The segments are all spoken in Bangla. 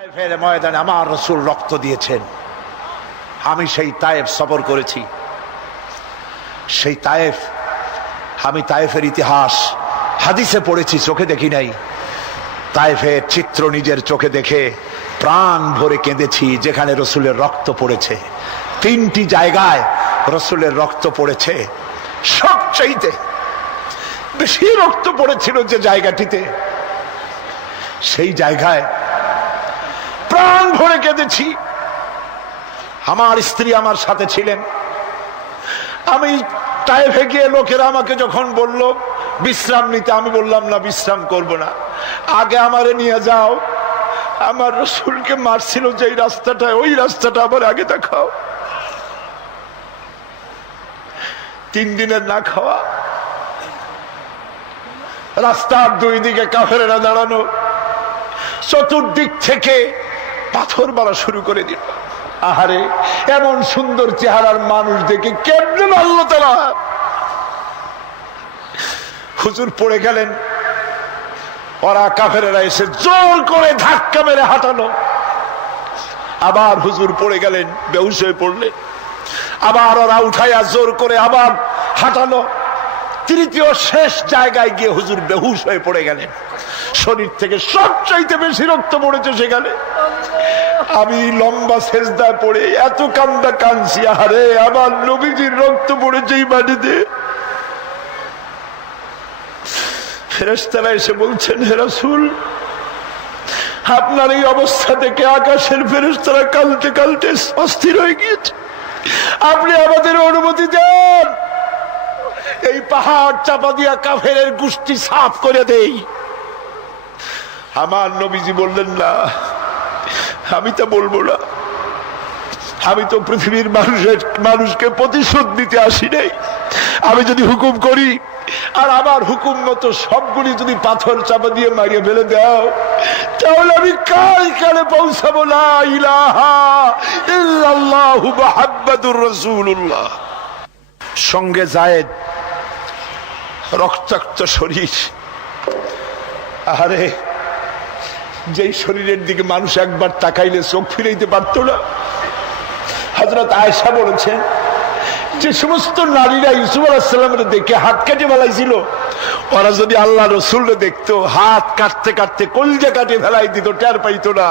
তায়েফের ময়দানে আমার রাসূল রক্ত দিয়েছেন। আমি সেই তায়েফ সফর করেছি। সেই তায়েফ, আমি তায়েফের ইতিহাস হাদিসে পড়েছি, চোখে দেখি নাই। তায়েফের চিত্র নিজের চোখে দেখে প্রাণ ভরে কেঁদেছি, যেখানে রাসূলের রক্ত পড়েছে। 3টি জায়গায় রাসূলের রক্ত পড়েছে। সবচাইতে বেশি রক্ত পড়েছিল যে জায়গাটিতে, সেই জায়গায় প্রাণ ভরে কেঁদেছি। আমার স্ত্রী আমার সাথে ছিলেন। আমি তায়েফে গিয়ে লোকেরা আমাকে যখন বলল বিশ্রাম নিতে, আমি বললাম না, বিশ্রাম করব না, আগে আমারে নিয়ে যাও। আমার রাসূলকে মারছিল যেই রাস্তাটায়, ওই রাস্তাটা আবার আগে দেখাও। 3 দিনের না খাওয়া, রাস্তার 2 দিকে কাফেরেরা দাঁড়ানো, চতুর্দিক থেকে পাথর মারা শুরু করে দিল। আহারে, এমন সুন্দর চেহারার মানুষ দেখে কেমনে মারলো তারা। হুজুর পড়ে গেলেন, ওরা কাফেরেরা এসে জোর করে ধাক্কা মেরে হাঁটানো। আবার হুজুর পড়ে গেলেন, বেহুশ হয়ে পড়লেন। আবার ওরা উঠাইয়া জোর করে আবার হাঁটানো। তৃতীয় শেষ জায়গায় গিয়ে হুজুর বেহুশ হয়ে পড়ে গেলেন। শরীর থেকে সবচাইতে বেশি রক্ত পড়েছে সেখানে। আমি লম্বা সেজদায় পড়ে এত কান্দা কাঁদছি, আরে আমার নবীজির রক্ত পড়েছে এই মাটিতে। ফেরেশতারা এসে বলছেন, হে রাসূল, আপনার এই অবস্থা থেকে আকাশের ফেরেশতারা কাঁদতে কাঁদতে অস্থির হয়ে গিয়েছে। আপনি আমাদের অনুমতি দেন, এই পাহাড় চাপা দিয়া কাফেরের গোষ্ঠী সাফ করে দেই। আমার নবীজি বললেন, না, আমি তা বলবো না। আমি তো পৃথিবীর মানুষকে প্রতিশোধ দিতে আসি নাই। আমি যদি হুকুম করি আর আমার হুকুম মতো সবগুলি যদি পাথর চাপা দিয়ে মারিয়ে ফেলে দাও, তাহলে আমি কাল কালে পৌঁছাবো লা ইলাহা ইল্লাল্লাহু মুহাম্মাদুর রাসূলুল্লাহ। সঙ্গে যায়েদ, রক্তাক্ত শরীর। আরে, যেই শরীরের দিকে মানুষ একবার তাকাইলে চোখ ফিরাইতে পারত না। হযরত আয়েশা বলেছেন, যে সমস্ত নারীরা ইউসুফ আলাইহিস সালামের দেখে হাত কেটে ফেলাইছিল, ওরা যদি আল্লাহ রাসূলকে দেখতো, হাত কাটতে কাটতে কলজা কাটে ফেলাই দিত, টের পাইতো না।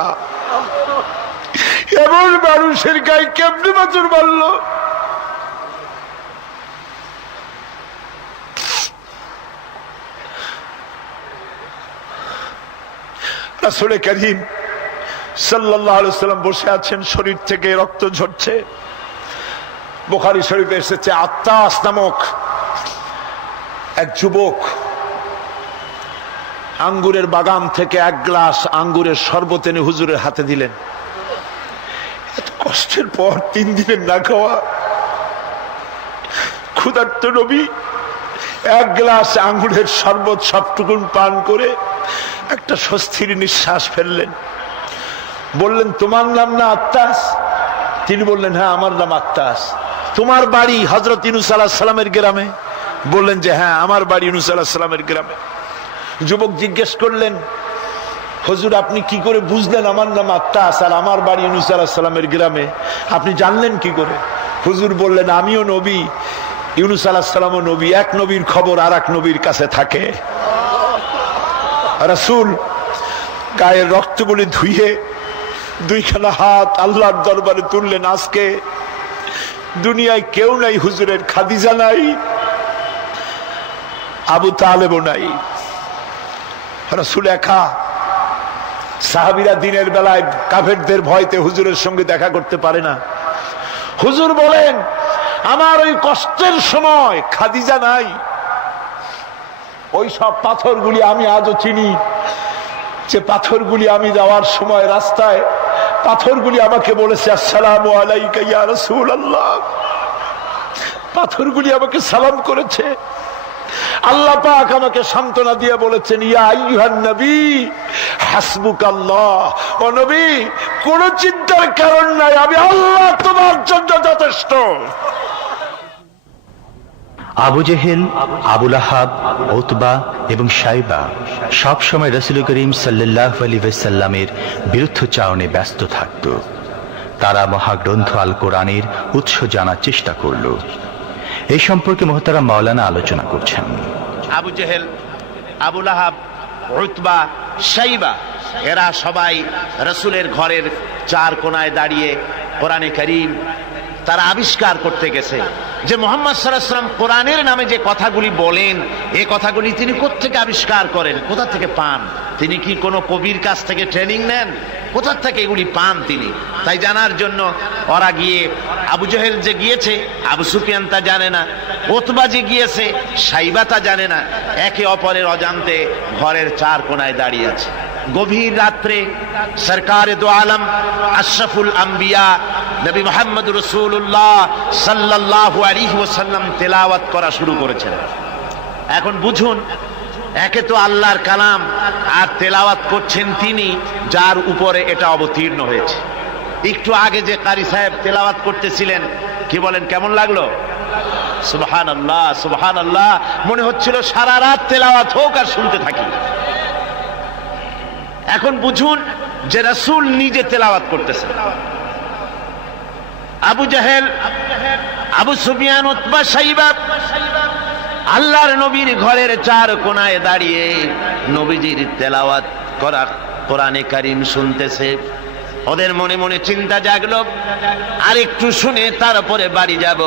এমন মানুষের গায়ে কেমনে বাছুর মারল। রাসূল করিম সাল্লাল্লাহু আলাইহি ওয়াসাল্লাম বসে আছেন, শরীর থেকে রক্ত ঝরছে। বুখারী শরীফে এসেছে, আত্তাস নামক এক যুবক আঙ্গুরের বাগান থেকে 1 গ্লাস আঙ্গুরের শরবত এনে হুজুরের হাতে দিলেন। এত কষ্টের পর 3 দিনের না খাওয়া ক্ষুধার্ত নবী 1 গ্লাস আঙ্গুরের শরবত সবটুকুন পান করে একটা স্বস্তির নিঃশ্বাস ফেললেন। বললেন, তোমার নাম না আত্তাস? তিনি বললেন, হ্যাঁ, আমার নাম আত্তাস। তোমার বাড়ি হযরত ইউনূস আলাইহিস সালামের গ্রামে? বললেন যে হ্যাঁ, আমার বাড়ি ইউনূস আলাইহিস সালামের গ্রামে। যুবক জিজ্ঞেস করলেন, হুজুর, আপনি কি করে বুঝলেন আমার নাম আত্তাস আর আমার বাড়ি ইউনূস আলাইহিস সালামের গ্রামে? আপনি জানলেন কি করে? হুজুর বললেন, আমিও নবী, ইউনূস আলাইহিস সালামও নবী। এক নবীর খবর আর এক নবীর কাছে থাকে। রাসূল গায়ের রক্তগুলি ধুইয়ে 2খানা হাত আল্লাহর দরবারে তুললেন। আজকে দুনিয়ায় কেউ নাই হুজুরের, খাদিজা নাই, আবু তালেবও নাই, রাসূল একা। সাহাবীরা দিনের বেলায় কাফেরদের ভয়তে হুজুরের সঙ্গে দেখা করতে পারে না। হুজুর বলেন, আমার ওই কষ্টের সময় খাদিজা নাই। ওই সব পাথরগুলি আমি আজও চিনি, যে পাথরগুলি আমি যাওয়ার সময় রাস্তায় পাথরগুলি আমাকে বলেছে, আসসালামু আলাইকা ইয়া রাসূলুল্লাহ। পাথরগুলি আমাকে সালাম করেছে। আল্লাহ পাক আমাকে সান্ত্বনা দিয়ে বলেছেন, ইয়া আইয়ুহান নবী হাসবুকাল্লাহ। ও নবী, কোন চিন্তার কারণ নাই, আমি আল্লাহ তোমার জন্য যথেষ্ট। আবু জেহেল, আবুল আহাব, উতবা এবং শাইবা সবসময় রাসূল করিম সাল্লাল্লাহু আলাইহি ওয়াসাল্লামের বিরুদ্ধচারণে ব্যস্ত থাকত। তারা মহাগ্রন্থ আল কোরআনের উৎস জানার চেষ্টা করল। এই সম্পর্কে মুহতারাম মাওলানা আলোচনা করছেন। আবু জেহেল, আবুল আহাব, উতবা, শাইবা এরা সবাই রাসূলের ঘরের চার কোনায় দাঁড়িয়ে কোরআনে কারীম তারা আবিষ্কার করতে গেছে যে মুহাম্মদ সাল্লাল্লাহু আলাইহি ওয়াসাল্লাম কোরআনের নামে যে কথাগুলি বলেন, এই কথাগুলি তিনি কোত্থেকে আবিষ্কার করেন, কোথা থেকে পান? তিনি কি কোনো কবির কাছ থেকে ট্রেনিং নেন? কোথা থেকে এগুলি পান তিনি? তাই জানার জন্য ওরা গিয়ে, আবু জেহেল যে গিয়েছে আবু সুফিয়ান তা জানে না, উতবা যে গিয়েছে শাইবা তা জানে না, একে অপরের অজান্তে ঘরের চার কোনায় দাঁড়িয়ে আছে। গভীর রাত্রে সরকারে দো আলম আশরাফুল আম্বিয়া নবী মুহাম্মদ রাসূলুল্লাহ সাল্লাল্লাহু আলাইহি ওয়াসাল্লাম তেলাওয়াত করা শুরু করেছেন। এখন বুঝুন, একে তো আল্লাহর কালাম, আর তেলাওয়াত করছেন তিনি যার উপরে এটা অবতীর্ণ হয়েছে। একটু আগে যে কারি সাহেব তেলাওয়াত করতেছিলেন, কি বলেন, কেমন লাগলো? সুবহানাল্লাহ, সুবহানাল্লাহ, মনে হচ্ছিল সারা রাত তেলাওয়াত হোক আর শুনতে থাকি। এখন বুঝুন যে রাসূল নিজে তেলাওয়াত করতেছেন। আবু জেহেল, আবু সুফিয়ান, উতবা, শাইবা আল্লাহর নবীর ঘরের চার কোনায় দাঁড়িয়ে নবীজির তেলাওয়াত করা কোরআনে কারীম শুনতেছে। ওদের মনে মনে চিন্তা জাগলো, আর একটু শুনে তারপরে বাড়ি যাব,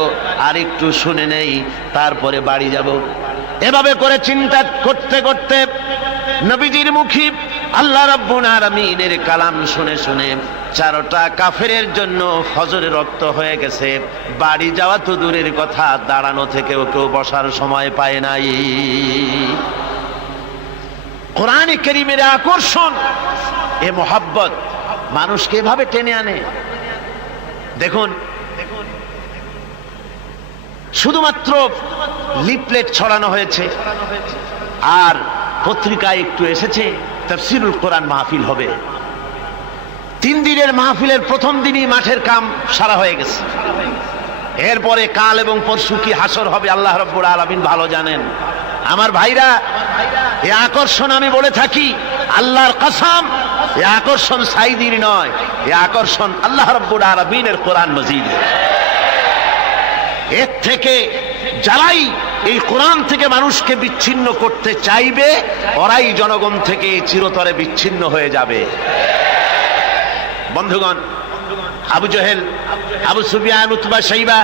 আর একটু শুনে নেই তারপরে বাড়ি যাব। এভাবে করে চিন্তা করতে করতে নবীজির মুখী আল্লাহ রাব্বুল আলামিনের কালাম শুনে শুনে চারটা কাফেরের জন্য ফজরে রক্ত হয়ে গেছে। বাড়ি যাওয়া তো দূরের কথা, দাঁড়ানো থেকেও কেউ বসার সময় পায় নাই। কোরআনে কারীমের আকর্ষণ, এ মোহাব্বত মানুষকে এভাবে টেনে আনে। দেখুন, শুধুমাত্র লিফলেট ছড়ানো হয়েছে আর পত্রিকায় একটু এসেছে তাফসীরুল কোরআন মাহফিল হবে। 3 দিনের মাহফিলের প্রথম দিনই মাঠের কাম সারা হয়ে গেছে। এরপরে কাল এবং পরশু কি হাসর হবে আল্লাহ রাব্বুল আলামিন ভালো জানেন। আমার ভাইরা, এই আকর্ষণ আমি বলে থাকি আল্লাহর কসম, এই আকর্ষণ সাইদির নয়, এই আকর্ষণ আল্লাহ রাব্বুল আলামিনের কোরআন মাজিদ। এর থেকে যারাই এই কোরআন থেকে মানুষকে বিচ্ছিন্ন করতে চাইবে, ওরাই জনগণ থেকে চিরতরে বিচ্ছিন্ন হয়ে যাবে। বন্ধুগণ, আবু জেহেল, আবু সুফিয়ান, উতবা, শাইবা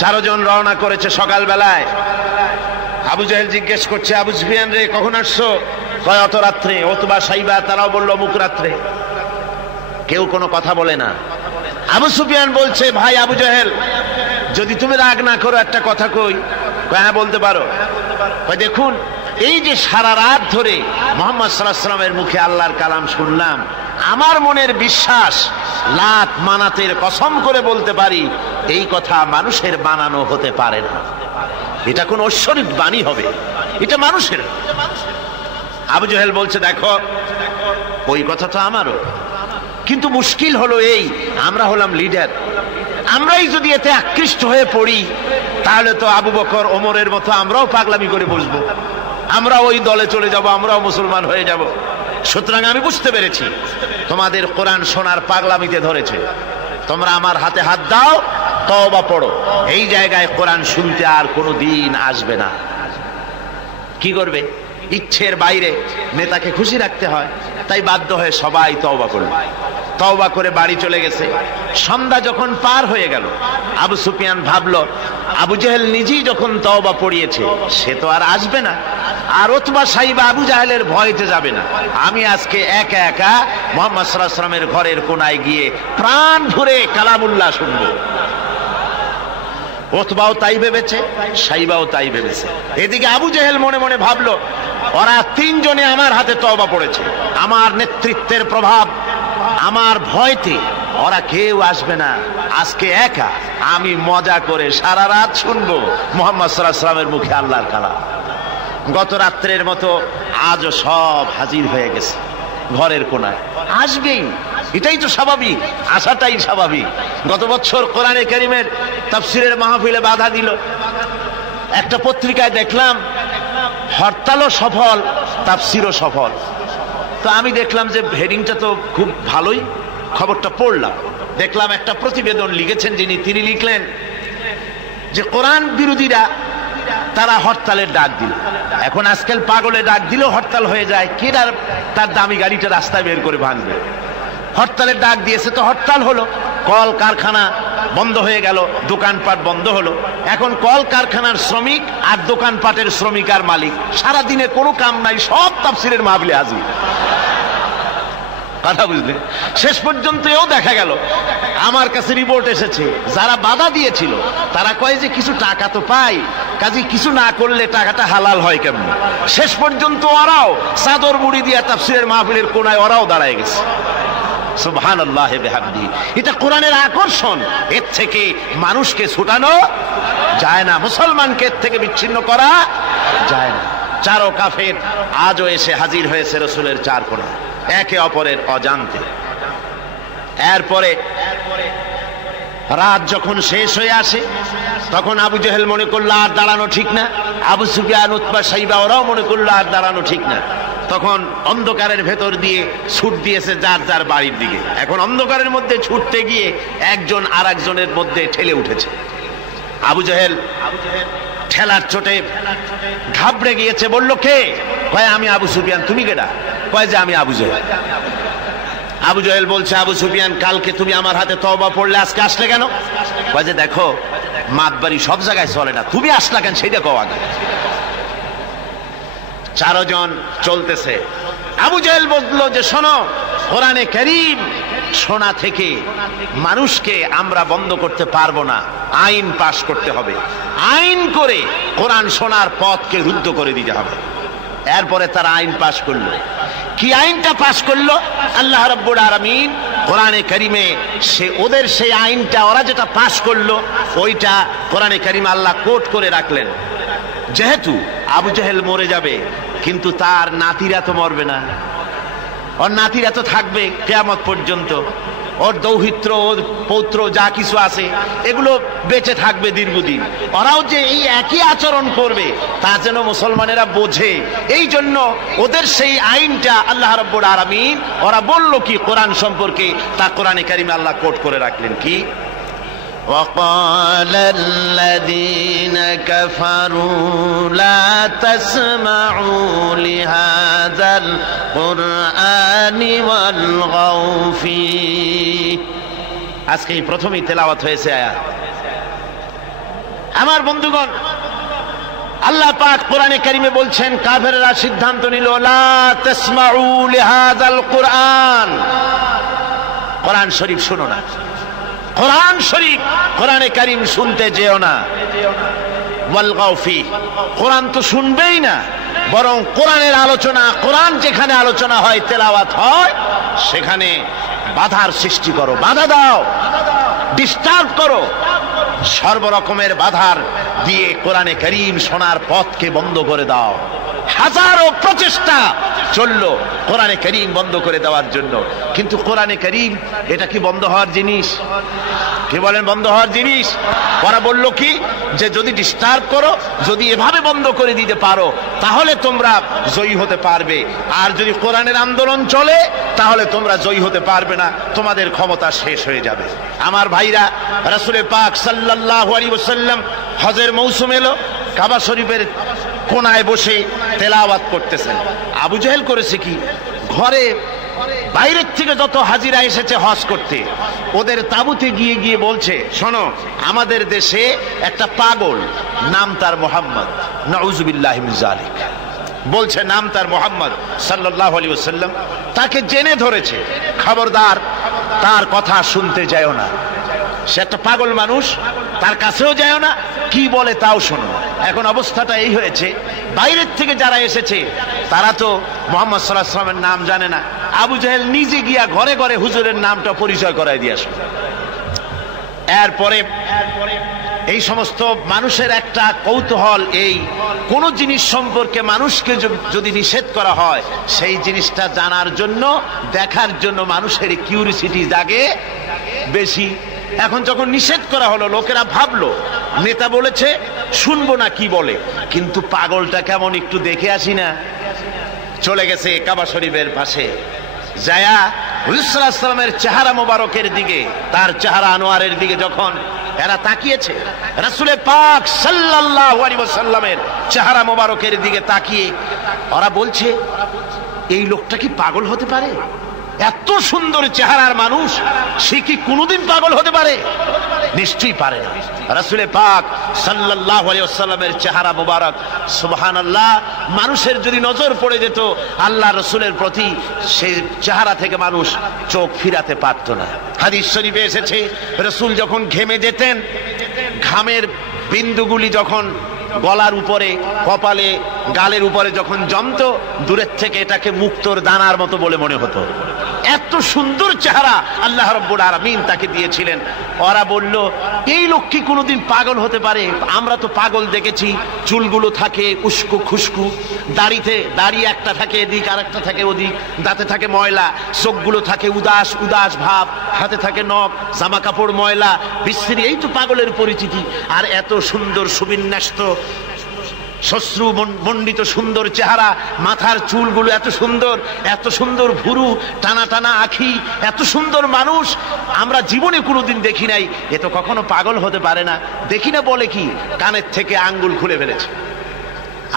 4 জন রওনা করেছে সকালবেলায়। আবু জেহেল জিজ্ঞেস করছে, আবু সুফিয়ান রে, কখন আসছো? কয় অত রাত্রে। উতবা, শাইবা তারাও বলল মুখ রাত্রে। কেউ কোনো কথা বলে না। আবু সুফিয়ান বলছে, ভাই আবু জেহেল, যদি তুমি রাগ না করো একটা কথা কই। হ্যাঁ, বলতে পারো। দেখুন, এই যে সারা রাত ধরে মুহাম্মদ সাল্লাল্লাহু আলাইহি ওয়াসাল্লামের মুখে আল্লাহর কালাম শুনলাম, আমার মনের বিশ্বাস, লাত মানাতের কসম করে বলতে পারি, এই কথা মানুষের বানানো হতে পারে না। এটা কোন ঐশ্বরিক বাণী হবে, এটা মানুষের। আবু জেহেল বলছে, দেখো ওই কথা তো আমারও, কিন্তু মুশকিল হলো এই, আমরা হলাম লিডার, আমরাই যদি এতে আকৃষ্ট হয়ে পড়ি তাহলে তো আবু বকর, ওমরের মতো আমরাও পাগলামি করে বসবো, আমরা ওই দলে চলে যাব, আমরাও মুসলমান হয়ে যাব। সুতরাং আমি বুঝতে পেরেছি তোমাদের কোরআন শোনার পাগলামিতে ধরেছে। তোমরা আমার হাতে হাত দাও, তওবা পড়ো, এই জায়গায় কোরআন শুনতে আর কোনো দিন আসবে না। কি করবে? ইচ্ছের বাইরে নেতাকে খুশি রাখতে হয়, তাই বাধ্য হয়ে সবাই তওবা করবে। তওবা করে বাড়ি চলে গেছে। সন্ধ্যা যখন পার হয়ে গেল, আবু সুফিয়ান ভাবলো, আবু জেহেল নিজেই যখন তওবা পড়িয়েছে, সে তো আর আসবে না, আর উতবা, শাইবা, আবু জাহেলের ভয়তে যাবে না। আমি আজকে একা একা মুহাম্মদ সাল্লাল্লাহু আলাইহি ওয়াসাল্লামের ঘরের কোনায় গিয়ে প্রাণ ভরে কালামুল্লাহ শুনবো। উতবাও তাই ভেবেছে, শাইবাও তাই ভেবেছে। এদিকে আবু জেহেল মনে মনে ভাবলো, ওরা 3 জনে আমার হাতে তওবা পড়েছে, আমার নেতৃত্বের প্রভাব, আমার ভয়তে ওরা কেউ আসবে না। আজকে একা আমি মজা করে সারা রাত শুনবো মুহাম্মদ সাল্লাল্লাহু আলাইহি ওয়াসাল্লামের মুখে আল্লাহর কালাম। গত রাত্রের মতো আজও সব হাজির হয়ে গেছে ঘরের কোনায়। আসবেই, এটাই তো স্বাভাবিক, আসাটাই স্বাভাবিক। গত বছর কোরআনে কারীমের তাফসীরের মাহফিলে বাধা দিল, একটা পত্রিকায় দেখলাম হরতালও সফল, তাফসীরও সফল। তো আমি দেখলাম যে হেডিংটা তো খুব ভালোই, খবরটা পড়লাম, দেখলাম একটা প্রতিবেদন লিখেছেন যিনি, তিনি লিখলেন যে কোরআন বিরোধীরা তারা হরতালের ডাক দিল। এখন আজকাল পাগলে ডাক দিলেও হরতাল হয়ে যায়, কে তার দামি গাড়িটা রাস্তায় বের করে ভাঙবে? হরতালের ডাক দিয়েছে তো হরতাল হলো, কল কারখানা বন্ধ হয়ে গেল, দোকানপাট বন্ধ হলো। এখন কল কারখানার শ্রমিক আর দোকানপাটের শ্রমিক আর মালিক সারা দিনে কোনো কাম নাই, সব তাফসীরের মাহফিলে হাজির। কথা বুঝলে? শেষ পর্যন্ত এও দেখা গেল, আমার কাছে রিপোর্ট এসেছে, যারা বাধা দিয়েছিল তারা কয় যে কিছু টাকা তো পাই, কাজে কিছু না করলে টাকাটা হালাল হয় কেমন? শেষ পর্যন্ত ওরাও চাদর মুড়ি দিয়া তাফসীরের মাহফিলের কোনায় ওরাও দাঁড়ায় গেছে। সুবহানাল্লাহ বিহামদিহি। এটা কোরআনের আকর্ষণ, এর থেকে মানুষকে ছুটানো যায় না, মুসলমানকে এর থেকে বিচ্ছিন্ন করা যায় না। চারো কাফের আজও এসে হাজির হয়েছে রাসূলের চার কোণায়, একে অপরের অজান্তে। এরপরে রাত যখন শেষ হয়ে আসে তখন আবু জেহেল মনে করলো আর দাঁড়ানো ঠিক না, আবু সুফিয়ান, উতবা, সাইবা ওরাও মনে করলো আর দাঁড়ানো ঠিক না। তখন অন্ধকারের ভেতর দিয়ে ছুট দিয়েছে যার যার বাড়ির দিকে। এখন অন্ধকারের মধ্যে ছুটতে গিয়ে একজন আর একজনের মধ্যে ঠেলে উঠেছে। আবু জেহেল ঠেলার চোটে ঘাবড়ে গিয়েছে, বলল কে? কয় আমি আবু সুফিয়ান। তুমি কেডা? কয় যে আমি আবু জেহেল। আবু জেহেল বলছে, আবু সুফিয়ান কালকে তুমি আমার হাতে তওবা পড়লে, আজকে আসলে কেন? কয় যে দেখো মাতবাড়ি সব জায়গায় চলে না, তুমি আসলা কেন সেইটা কও আগে। চারজন চলতেছে। আবু জেহেল বললো যে শোনো, কোরআনে কারীম শোনা থেকে মানুষকে আমরা বন্ধ করতে পারবো না, আইন পাশ করতে হবে, আইন করে কোরআন শোনার পথকে রুদ্ধ করে দিতে হবে। এরপরে তারা আইন পাশ করলো। কি আইনটা পাশ করলো? আল্লাহ রাব্বুল আলামিন কোরআনে কারীমে ওদের সেই আইনটা, ওরা যেটা পাশ করলো ওইটা কোরআনে কারীমে আল্লাহ কোট করে রাখলেন। যেহেতু আবু জেহেল মরে যাবে, কিন্তু তার নাতিরা তো মরবে না, ওর নাতিরা তো থাকবে কিয়ামত পর্যন্ত, ওর দৌহিত্র, ওর পৌত্র যা কিছু আছে এগুলো বেঁচে থাকবে দীর্ঘদিন। ওরাও যে এই একই আচরণ করবে তা যেন মুসলমানেরা বোঝে, এই জন্য ওদের সেই আইনটা আল্লাহ রাব্বুল আলামিন, ওরা বলল কি কোরআন সম্পর্কে, তা কোরআনে কারীমে আল্লাহ কোট করে রাখলেন কি? وقال الذين كفروا لا تسمعوا لهذا القرآن والغوا فيه। আজকে প্রথমেই তেলাওয়াত হয়েছে আয়াত। আমার বন্ধুগণ, আল্লাহ পাক কোরআনে কারীমে বলছেন কাফেররা সিদ্ধান্ত নিল লা তাসমাউ লিহাযাল কুরআন, কোরআন শরীফ শোনো না, কোরআন শরীফ, কোরআনে কারীম শুনতে যেও না। ওয়ালগাউ ফি, কোরআন তো শুনবেই না, বরং কোরআনের আলোচনা, কোরআন যেখানে আলোচনা হয়, তেলাওয়াত হয়, সেখানে বাধার সৃষ্টি করো, বাধা দাও, ডিস্টার্ব করো, সর্বরকমের বাধার দিয়ে কোরআনে কারীম শোনার পথকে বন্ধ করে দাও। হাজারো প্রচেষ্টা চললো কোরআনে কারীম বন্ধ করে দেওয়ার জন্য, কিন্তু কোরআনে কারীম এটা কি বন্ধ হওয়ার জিনিস? কি বলেন বন্ধ হওয়ার জিনিস? ওরা বলল কি যে যদি ডিস্টার্ব করো, যদি এভাবে বন্ধ করে দিতে পারো তাহলে তোমরা জয়ী হতে পারবে, আর যদি কোরআনের আন্দোলন চলে তাহলে তোমরা জয়ী হতে পারবে না, তোমাদের ক্ষমতা শেষ হয়ে যাবে। আমার ভাইরা, রাসূল পাক সাল্লাল্লাহু আলাইহি ওয়াসাল্লাম হজের মৌসুম এলো, কাবা শরীফের কোনায় বসে তেলাওয়াত করতেছেন। আবু জেহেল করেছে কি, ঘরে বাইরের থেকে যত হাজিরা এসেছে হজ করতে, ওদের তাঁবুতে গিয়ে গিয়ে বলছে শোনো, আমাদের দেশে একটা পাগল, নাম তার মুহাম্মদ, নাউযুবিল্লাহি মিন যালিক, বলছে নাম তার মুহাম্মদ সাল্লাল্লাহু আলাইহি ওয়াসাল্লাম, তাকে জেনে ধরেছে, খবরদার তার কথা শুনতে যাও না, সে একটা পাগল মানুষ, তার কাছেও যায় না, কি বলে তাও শোনো। এখন অবস্থাটা এই হয়েছে, বাইরের থেকে যারা এসেছে তারা তো মুহাম্মদ সাল্লাল্লাহু আলাইহি ওয়াসাল্লামের নাম জানে না। আবু জেহেল নিজে গিয়া ঘরে ঘরে হুজুরের নামটা পরিচয় করায় দিয়ে আসলো। এরপরে এই সমস্ত মানুষের একটা কৌতূহল, এই কোন জিনিস সম্পর্কে মানুষকে যদি নিষেধ করা হয় সেই জিনিসটা জানার জন্য, দেখার জন্য মানুষের কিউরিসিটি জাগে বেশি। এখন যখন নিষেধ করা হলো, লোকেরা ভাবলো নেতা বলেছে শুনবো না কি বলে, কিন্তু পাগলটা কেমন একটু দেখে আসি না। চলে গেছে কাবা শরীফের পাশে, যায়া হুজুর সাল্লাল্লাহু আলাইহি ওয়াসাল্লামের চেহারা মোবারকের দিকে, তার চেহারা আনোয়ারের দিকে যখন এরা তাকিয়েছে, রাসূল পাক সাল্লাল্লাহু আলাইহি ওয়াসাল্লামের চেহারা মোবারকের দিকে তাকিয়ে ওরা বলছে, এই লোকটা কি পাগল হতে পারে? এত সুন্দর চেহারার মানুষ, সে কি কোনোদিন পাগল হতে পারে? নিশ্চয়ই পারে না। রাসূল পাক সাল্লাল্লাহু আলাইহি ওয়াসাল্লামের চেহারা মোবারক, সুবহানাল্লাহ, মানুষের যদি নজর পড়ে যেত আল্লাহ রাসূলের প্রতি, সেই চেহারা থেকে মানুষ চোখ ফিরাতে পারত না। হাদিস শরীফে এসেছে, রাসূল যখন ঘেমে যেতেন, ঘামের বিন্দুগুলি যখন গলার উপরে, কপালে, গালের উপরে যখন জমতো, দূরের থেকে এটাকে মুক্তোর দানার মতো বলে মনে হতো। এত সুন্দর চেহারা আল্লাহ রাব্বুল আলামিন তাকে দিয়েছিলেন। ওরা বলল, এই লোক কি কোনোদিন পাগল হতে পারে? আমরা তো পাগল দেখেছি, চুলগুলো থাকে উস্কো খুস্কু, দাড়ি একটা থাকে এদিক আর একটা থাকে ওদিক, দাঁতে থাকে ময়লা, চোখগুলো থাকে উদাস উদাস ভাব, হাতে থাকে নখ, জামা কাপড় ময়লা বিশ্রী, এই তো পাগলের পরিচিতি। আর এত সুন্দর সুবিন্যস্ত শ্বশ্রু মণ্ডিত সুন্দর চেহারা, মাথার চুলগুলো এত সুন্দর ভুরু, টানা টানা আখি, এত সুন্দর মানুষ আমরা জীবনে কোনোদিন দেখি নাই। এ তো কখনো পাগল হতে পারে না। দেখি না বলে কি, কানের থেকে আঙ্গুল খুলে ফেলেছে।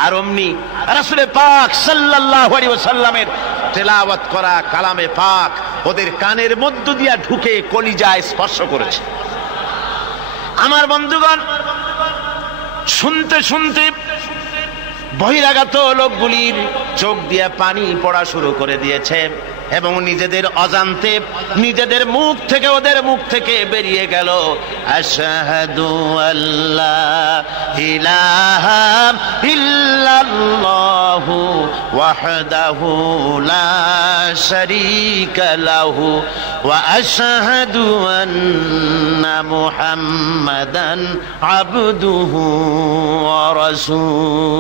আর অমনি রাসূল পাক সাল্লাল্লাহু আলাইহি ওয়াসাল্লামের তেলাওয়াত করা কালামে পাক ওদের কানের মধ্য দিয়া ঢুকে কলিজায় স্পর্শ করেছে। আমার বন্ধুগণ, শুনতে শুনতে বহিরাগত লোকগুলির চোখ দিয়ে পানি পড়া শুরু করে দিয়েছে এবং নিজেদের অজান্তে নিজেদের মুখ থেকে, ওদের মুখ থেকে বেরিয়ে গেল, আশহাদু আল্লা ইলাহা ইল্লাল্লাহু ওয়াহদাহু লা শারীকা লাহু ওয়া আশহাদু আন্না মুহাম্মাদান আবদুহু ওয়া রাসূলুহু।